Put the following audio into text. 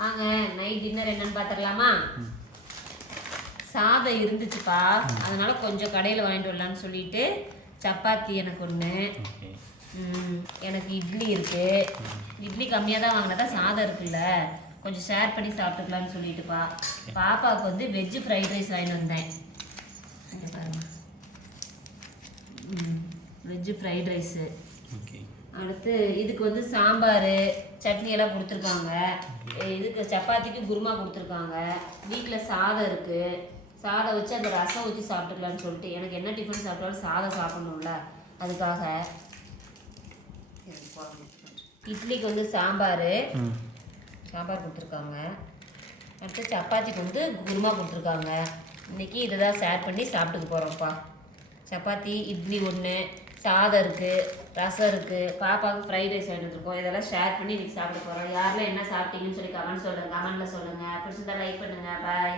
வாங்க night dinner என்னன்னு பார்த்துடலாமா? சாதம் இருந்துச்சுப்பா, அதனால கொஞ்சம் கடையில் வாங்கிட்டு வரலான்னு சொல்லிட்டு சப்பாத்தி எனக்கு ஒன்று, எனக்கு இட்லி இருக்குது. இட்லி கம்மியாக தான் வாங்கினதா, சாதம் இருக்குல்ல கொஞ்சம் ஷேர் பண்ணி சாப்பிட்டுக்கலான்னு சொல்லிட்டுப்பா. பாப்பாவுக்கு வந்து வெஜ்ஜு ஃப்ரைட் ரைஸ் வாங்கிட்டு வந்தேன். Veg fried rice. அடுத்து இதுக்கு வந்து சாம்பார் சட்னி எல்லாம் கொடுத்துருக்காங்க. இதுக்கு சப்பாத்திக்கு குருமா கொடுத்துருக்காங்க. வீட்டில் சாதம் இருக்குது, சாதம் வச்சு அந்த ரசம் ஊற்றி சாப்பிட்டுக்கலான்னு சொல்லிட்டு, எனக்கு என்ன டிஃபன் சாப்பிட்டாலும் சாதம் சாப்பிட்ணும்ல, அதுக்காக. இட்லிக்கு வந்து சாம்பார் கொடுத்துருக்காங்க. அடுத்து சப்பாத்திக்கு வந்து குருமா கொடுத்துருக்காங்க. இன்றைக்கி இதை தான் ஷேர் பண்ணி சாப்பிட்டுக்க போகிறோம்ப்பா. சப்பாத்தி இட்லி ஒன்று, சாதம் இருக்குது, ரசம் இருக்குது, பாப்பாவுக்கு ஃப்ரைட் ரைஸ் வாங்கிட்டு வந்துருக்கோம். இதெல்லாம் ஷேர் பண்ணி இன்றைக்கி சாப்பிட போகிறோம். யாரெல்லாம் என்ன சாப்பிட்டீங்கன்னு சொல்லி கமெண்ட்டில் சொல்லுங்கள். பிடிச்சிருந்தா லைக் பண்ணுங்கள். பாய்.